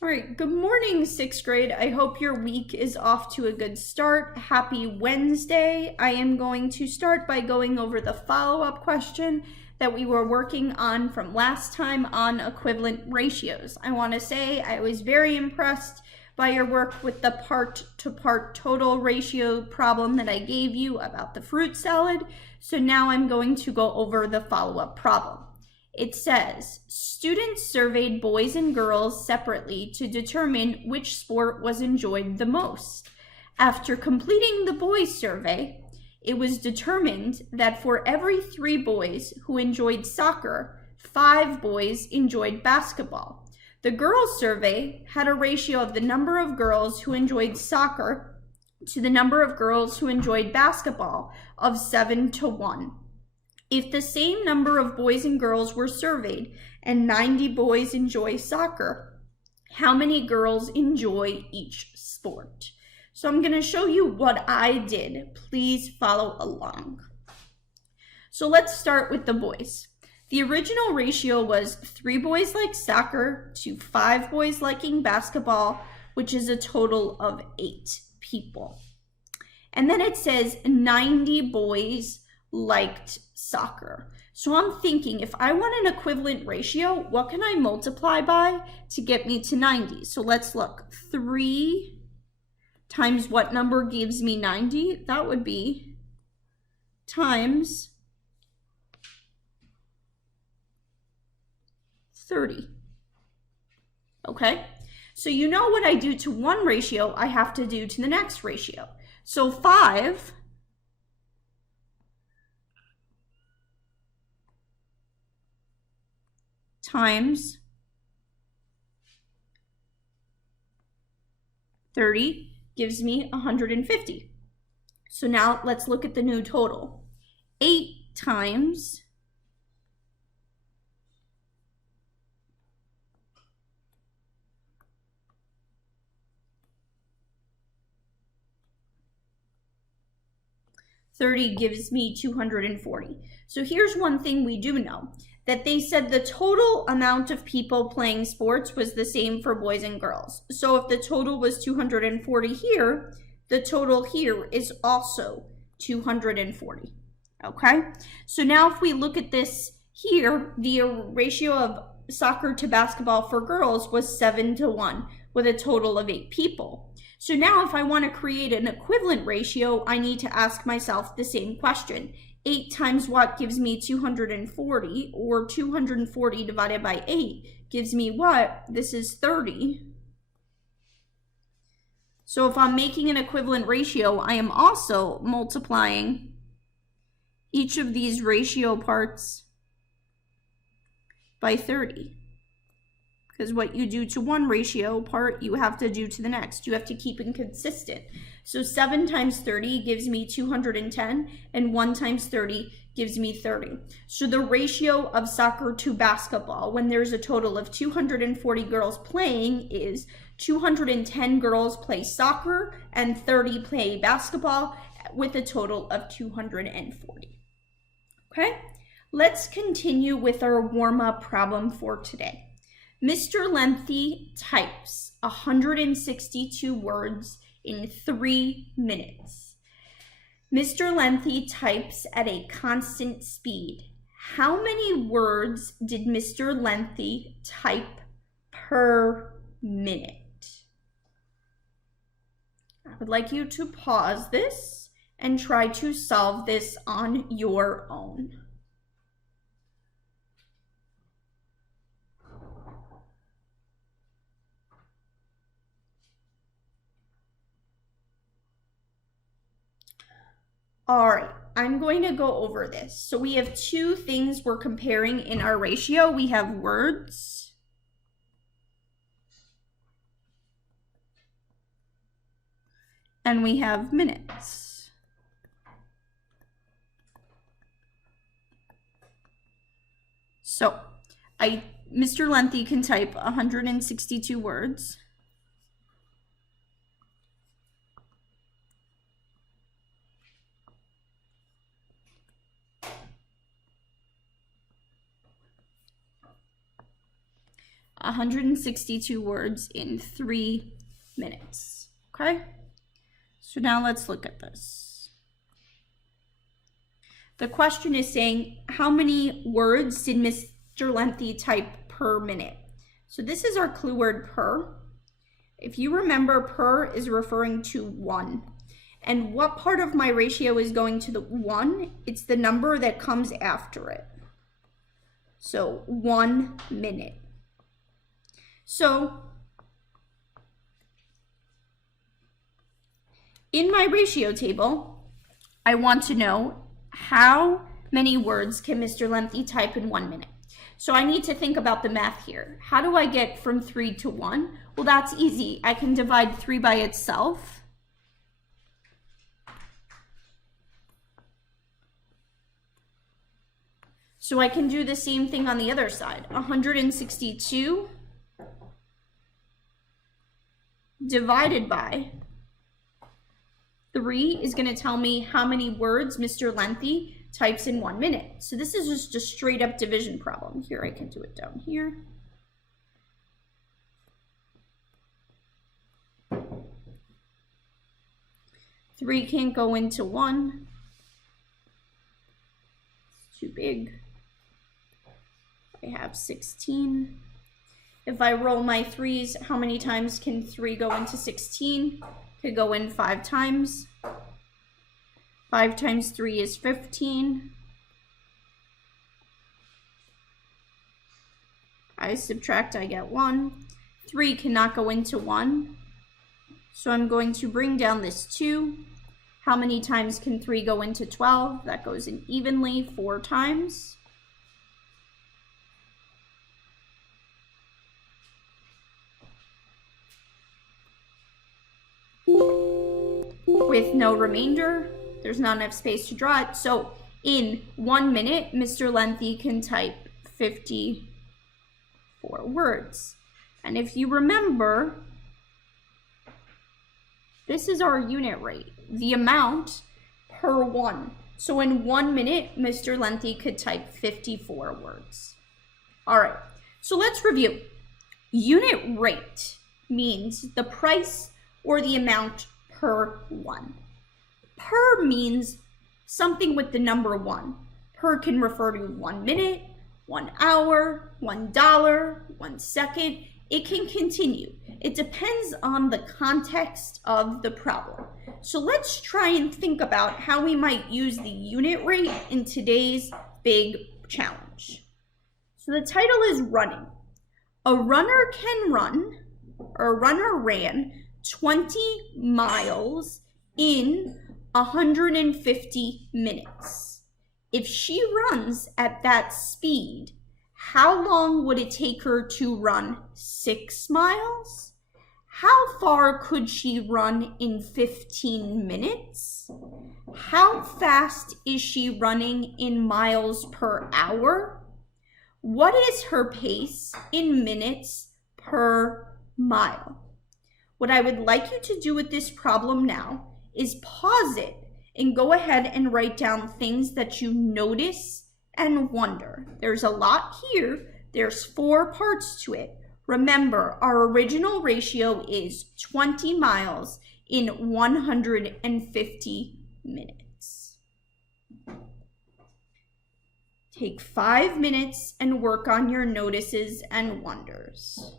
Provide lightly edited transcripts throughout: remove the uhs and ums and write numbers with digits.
All right, good morning, sixth grade. I hope your week is off to a good start. Happy Wednesday. I am going to start by going over the follow-up question that we were working on from last time on equivalent ratios. I want to say I was very impressed by your work with the part-to-part total ratio problem that I gave you about the fruit salad. So now I'm going to go over the follow-up problem. It says, students surveyed boys and girls separately to determine which sport was enjoyed the most. After completing the boys' survey, it was determined that for every 3 boys who enjoyed soccer, 5 boys enjoyed basketball. The girls' survey had a ratio of the number of girls who enjoyed soccer to the number of girls who enjoyed basketball of 7-to-1. If the same number of boys and girls were surveyed and 90 boys enjoy soccer, how many girls enjoy each sport? So I'm going to show you what I did. Please follow along. So let's start with the boys. The original ratio was 3 boys like soccer to 5 boys liking basketball, which is a total of 8 people. And then it says 90 boys liked soccer. So I'm thinking, if I want an equivalent ratio, what can I multiply by to get me to 90? So let's look. 3 times what number gives me 90? That would be times 30. Okay? So you know what I do to one ratio, I have to do to the next ratio. So 5 times 30 gives me 150. So now let's look at the new total. 8 times 30 gives me 240. So here's one thing we do know, that they said the total amount of people playing sports was the same for boys and girls. So if the total was 240 here, the total here is also 240, okay? So now if we look at this here, the ratio of soccer to basketball for girls was 7-to-1 with a total of 8 people. So now if I want to create an equivalent ratio, I need to ask myself the same question. 8 times what gives me 240, or 240 divided by 8 gives me what? This is 30. So if I'm making an equivalent ratio, I am also multiplying each of these ratio parts by 30. Because what you do to one ratio part, you have to do to the next. You have to keep it consistent. So 7 times 30 gives me 210, and 1 times 30 gives me 30. So the ratio of soccer to basketball, when there's a total of 240 girls playing, is 210 girls play soccer and 30 play basketball, with a total of 240. Okay, let's continue with our warm-up problem for today. Mr. Lengthy types 162 words in 3 minutes. Mr. Lengthy types at a constant speed. How many words did Mr. Lengthy type per minute? I would like you to pause this and try to solve this on your own. All right, I'm going to go over this. So we have 2 things we're comparing in our ratio. We have words and we have minutes. So Mr. Lengthy can type 162 words. 162 words in 3 minutes, okay? So now let's look at this. The question is saying, how many words did Mr. Lengthy type per minute? So this is our clue word per. If you remember, per is referring to 1. And what part of my ratio is going to the 1? It's the number that comes after it. So 1 minute. So in my ratio table, I want to know how many words can Mr. Lengthy type in 1 minute. So I need to think about the math here. How do I get from 3 to 1? Well, that's easy. I can divide 3 by itself. So I can do the same thing on the other side. 162 divided by 3 is going to tell me how many words Mr. Lengthy types in 1 minute. So this is just a straight up division problem. Here, I can do it down here. Three can't go into 1. It's too big. I have 16. If I roll my 3s, how many times can 3 go into 16? Could go in 5 times. 5 times 3 is 15. I subtract, I get 1. 3 cannot go into 1. So I'm going to bring down this 2. How many times can 3 go into 12? That goes in evenly 4 times. With no remainder, there's not enough space to draw it. So in 1 minute, Mr. Lengthy can type 54 words. And if you remember, this is our unit rate, the amount per 1. So in 1 minute, Mr. Lengthy could type 54 words. All right, so let's review. Unit rate means the price or the amount per 1. Per means something with the number 1. Per can refer to 1 minute, 1 hour, $1, 1 second. It can continue. It depends on the context of the problem. So let's try and think about how we might use the unit rate in today's big challenge. So the title is running. A runner can run, or a runner ran 20 miles in 150 minutes. If she runs at that speed, how long would it take her to run 6 miles? How far could she run in 15 minutes? How fast is she running in miles per hour? What is her pace in minutes per mile? What I would like you to do with this problem now is pause it and go ahead and write down things that you notice and wonder. There's a lot here. There's 4 parts to it. Remember, our original ratio is 20 miles in 150 minutes. Take 5 minutes and work on your notices and wonders.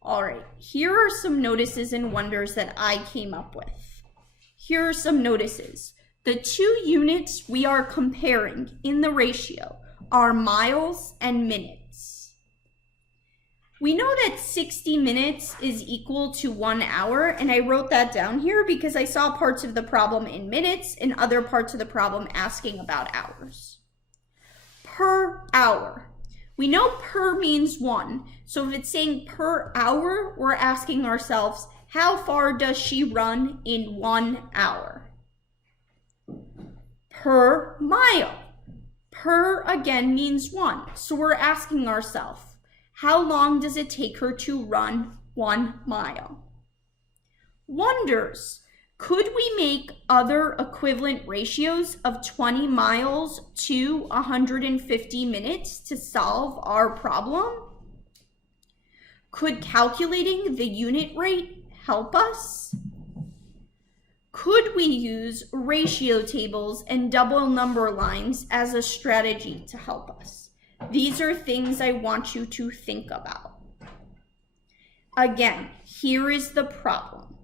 All right, here are some notices and wonders that I came up with. Here are some notices. The 2 units we are comparing in the ratio are miles and minutes. We know that 60 minutes is equal to 1 hour, and I wrote that down here because I saw parts of the problem in minutes and other parts of the problem asking about hours. Per hour. We know per means 1, so if it's saying per hour, we're asking ourselves, how far does she run in 1 hour? Per mile. Per, again, means 1, so we're asking ourselves, how long does it take her to run 1 mile? wonders, could we make other equivalent ratios of 20 miles to 150 minutes to solve our problem? Could calculating the unit rate help us? Could we use ratio tables and double number lines as a strategy to help us? These are things I want you to think about. Again, here is the problem.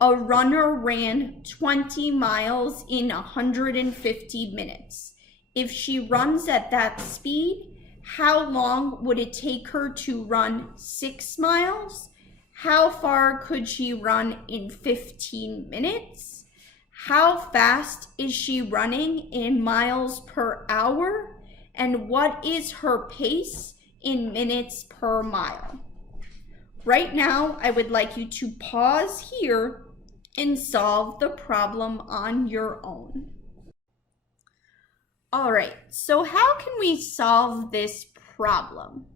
A runner ran 20 miles in 150 minutes. If she runs at that speed, how long would it take her to run 6 miles? How far could she run in 15 minutes? How fast is she running in miles per hour? And what is her pace in minutes per mile? Right now, I would like you to pause here and solve the problem on your own. All right, so how can we solve this problem?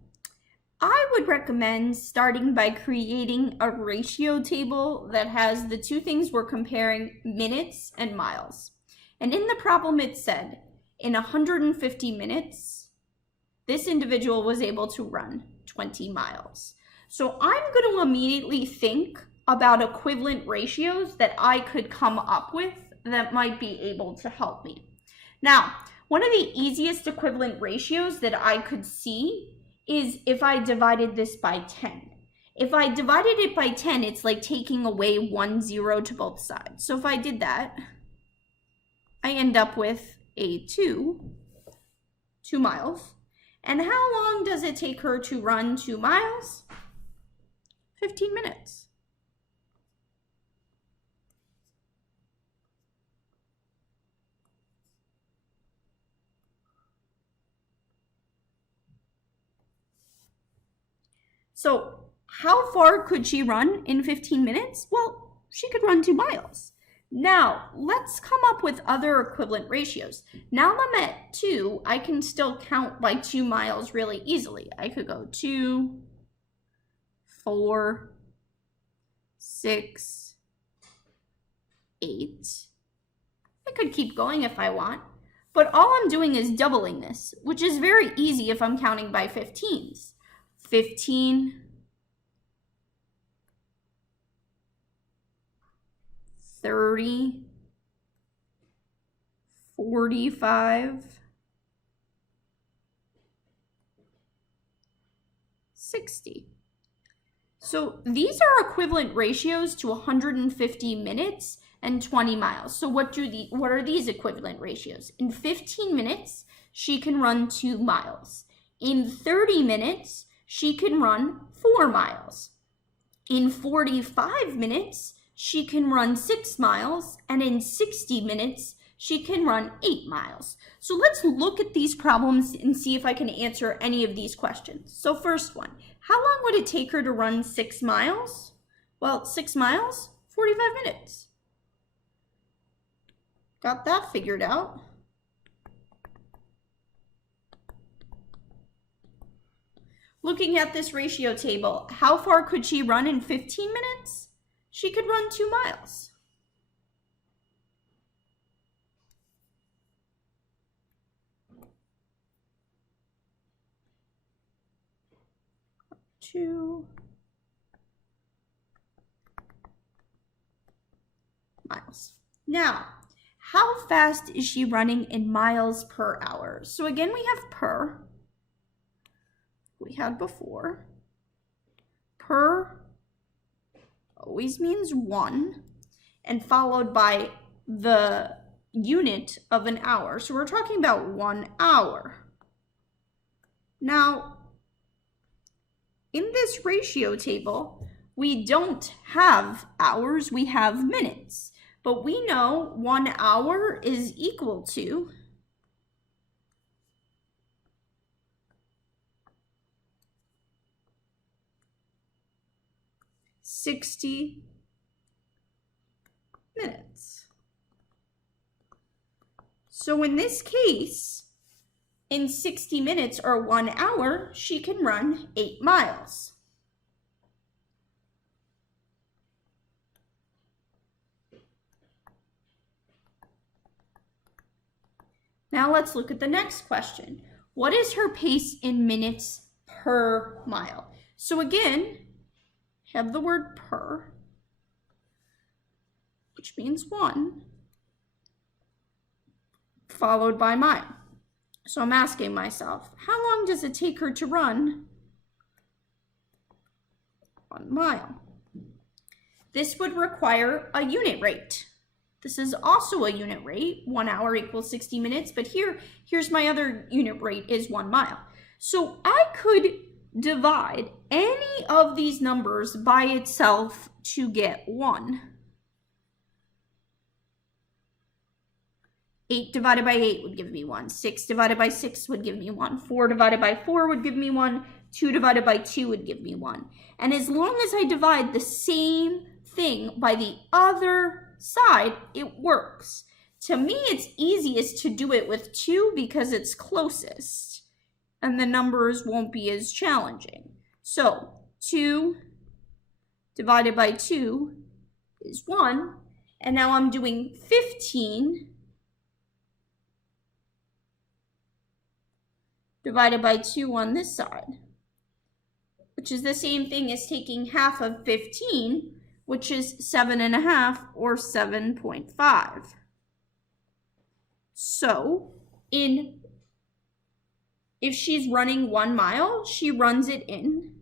I would recommend starting by creating a ratio table that has the two things we're comparing, minutes and miles. And in the problem it said, in 150 minutes, this individual was able to run 20 miles. So I'm going to immediately think about equivalent ratios that I could come up with that might be able to help me. Now, one of the easiest equivalent ratios that I could see is if I divided this by 10. If I divided it by 10, it's like taking away 1 0 to both sides. So if I did that, I end up with a 2 miles. And how long does it take her to run 2 miles? 15 minutes. So how far could she run in 15 minutes? Well, she could run 2 miles. Now, let's come up with other equivalent ratios. Now that I'm at 2, I can still count by 2 miles really easily. I could go 2, 4, 6, 8. I could keep going if I want, but all I'm doing is doubling this, which is very easy if I'm counting by 15s. 15, 30, 45, 60. So these are equivalent ratios to 150 minutes and 20 miles. So what are these equivalent ratios? In 15 minutes, she can run 2 miles. In 30 minutes, she can run 4 miles. In 45 minutes, she can run 6 miles, and in 60 minutes, she can run 8 miles. So let's look at these problems and see if I can answer any of these questions. So first one, how long would it take her to run 6 miles? Well, 6 miles, 45 minutes. Got that figured out. Looking at this ratio table, how far could she run in 15 minutes? She could run 2 miles. Two miles. Now, how fast is she running in miles per hour? So again, we have per. We had before. Per always means 1 and followed by the unit of an hour. So we're talking about 1 hour. Now, in this ratio table, we don't have hours, we have minutes. But we know 1 hour is equal to 60 minutes. So in this case, in 60 minutes or 1 hour, she can run 8 miles. Now let's look at the next question. What is her pace in minutes per mile? So again, have the word per, which means 1, followed by mile. So I'm asking myself, how long does it take her to run 1 mile? This would require a unit rate. This is also a unit rate. 1 hour equals 60 minutes, but here's my other unit rate is 1 mile. So I could divide any of these numbers by itself to get 1. 8 divided by 8 would give me 1. 6 divided by 6 would give me 1. 4 divided by 4 would give me 1. 2 divided by 2 would give me 1. And as long as I divide the same thing by the other side, it works. To me, it's easiest to do it with 2 because it's closest, and the numbers won't be as challenging. So 2 divided by 2 is 1, and now I'm doing 15 divided by 2 on this side, which is the same thing as taking half of 15, which is 7.5 or 7.5. So if she's running 1 mile, she runs it in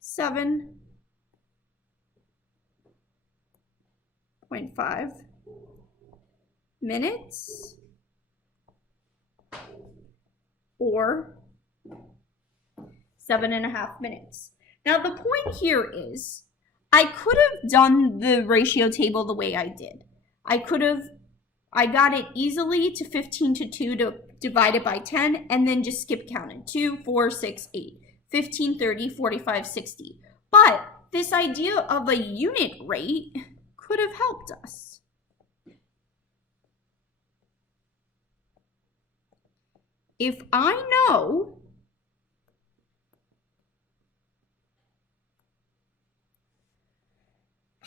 7.5 minutes, or 7.5 minutes. Now the point here is, I could have done the ratio table the way I did. I got it easily to 15 to 2 to divide it by 10, and then just skip counted. 2, 4, 6, 8, 15, 30, 45, 60. But this idea of a unit rate could have helped us. If I know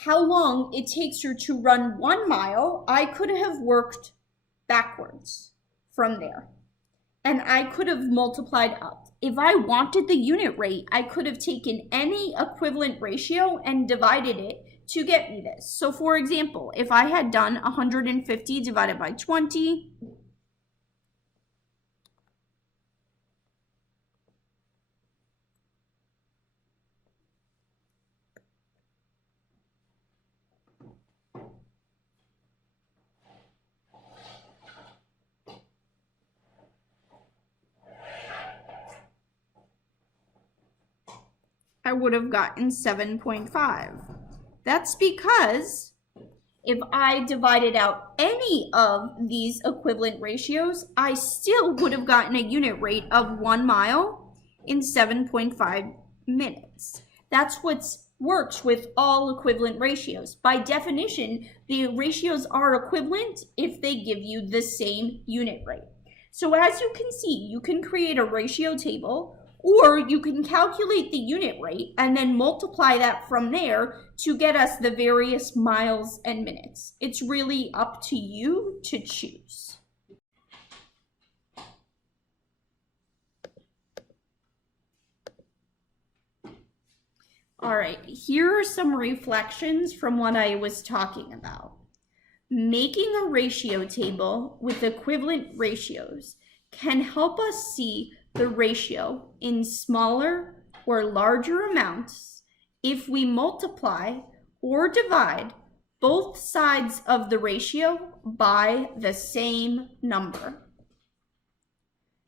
how long it takes her to run 1 mile, I could have worked backwards from there. And I could have multiplied up. If I wanted the unit rate, I could have taken any equivalent ratio and divided it to get me this. So for example, if I had done 150 divided by 20, I would have gotten 7.5. That's because if I divided out any of these equivalent ratios, I still would have gotten a unit rate of 1 mile in 7.5 minutes. That's what works with all equivalent ratios. By definition, the ratios are equivalent if they give you the same unit rate. So as you can see, you can create a ratio table, or you can calculate the unit rate and then multiply that from there to get us the various miles and minutes. It's really up to you to choose. All right, here are some reflections from what I was talking about. Making a ratio table with equivalent ratios can help us see the ratio in smaller or larger amounts if we multiply or divide both sides of the ratio by the same number.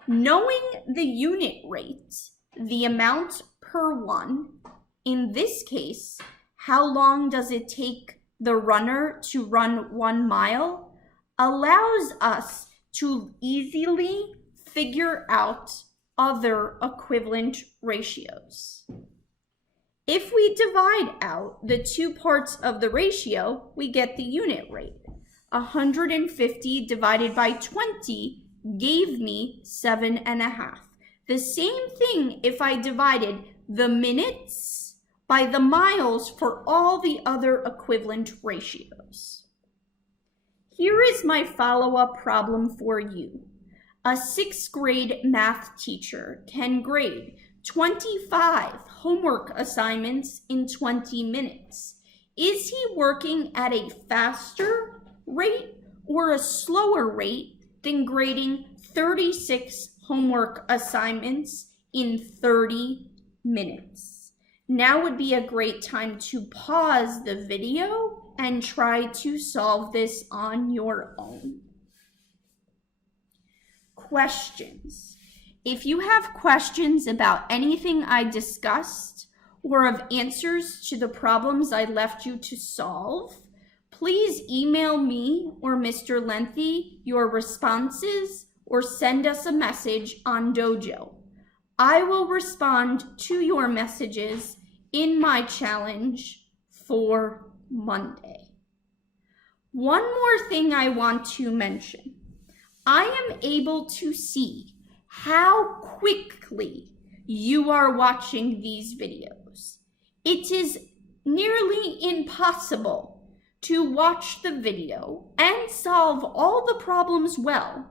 Knowing the unit rate, the amount per one, in this case, how long does it take the runner to run 1 mile, allows us to easily figure out other equivalent ratios. If we divide out the two parts of the ratio, we get the unit rate. 150 divided by 20 gave me 7.5. The same thing if I divided the minutes by the miles for all the other equivalent ratios. Here is my follow-up problem for you. A 6th grade math teacher can grade 25 homework assignments in 20 minutes. Is he working at a faster rate or a slower rate than grading 36 homework assignments in 30 minutes? Now would be a great time to pause the video and try to solve this on your own. Questions. If you have questions about anything I discussed or of answers to the problems I left you to solve, please email me or Mr. Lengthy your responses or send us a message on Dojo. I will respond to your messages in my challenge for Monday. One more thing I want to mention. I am able to see how quickly you are watching these videos. It is nearly impossible to watch the video and solve all the problems well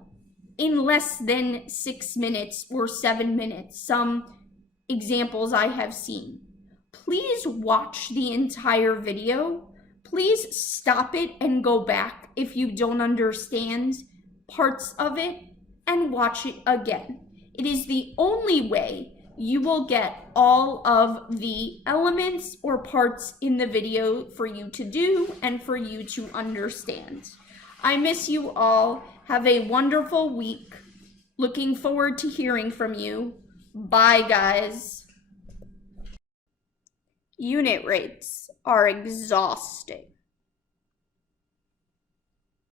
in less than 6 minutes or 7 minutes, some examples I have seen. Please watch the entire video. Please stop it and go back if you don't understand parts of it and watch it again. It is the only way you will get all of the elements or parts in the video for you to do and for you to understand. I miss you all. Have a wonderful week. Looking forward to hearing from you. Bye, guys. Unit rates are exhausting.